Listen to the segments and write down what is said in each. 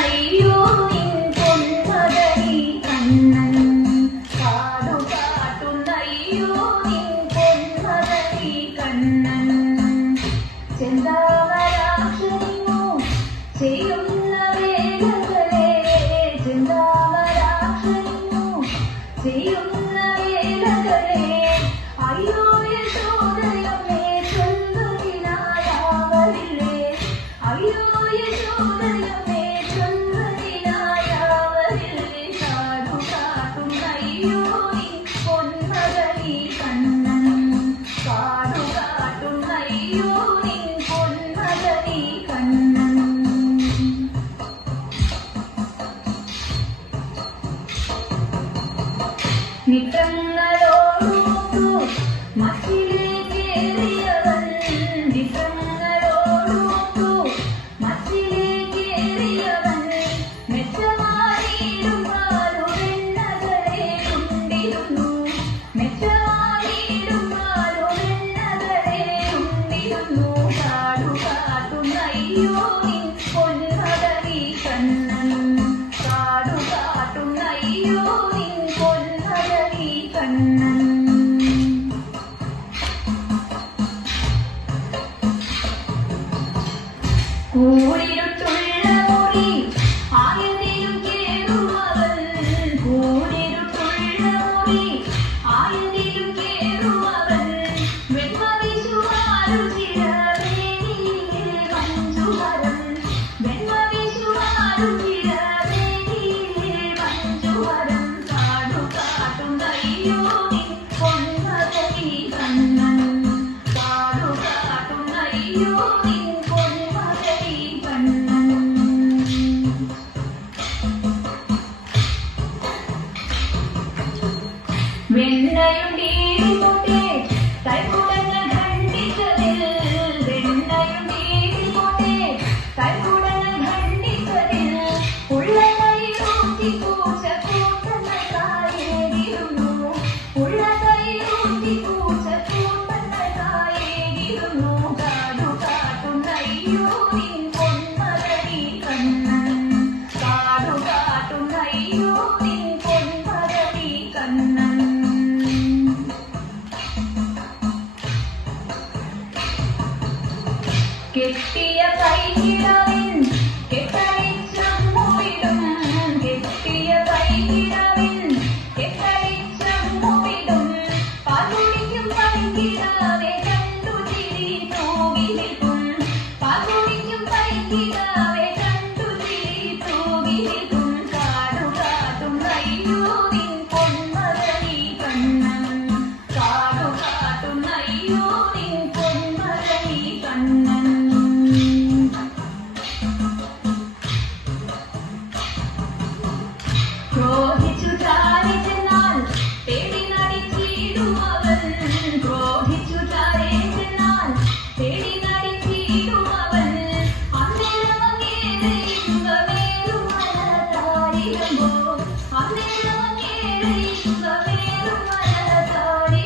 Bye. നിത്തങ്ങളോടു ആയതിലും കേറുമവൻ കൂരിരുട്ടുള്ള മുറി. ആയതിലും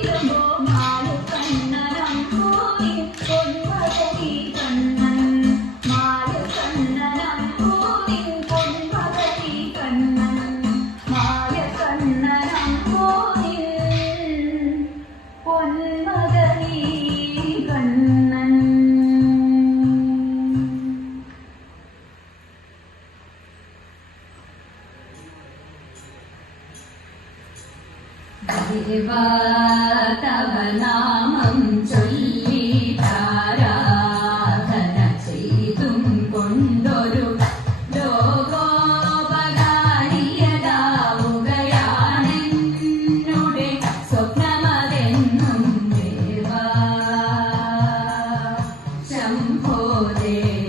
Come on. Oh, dear.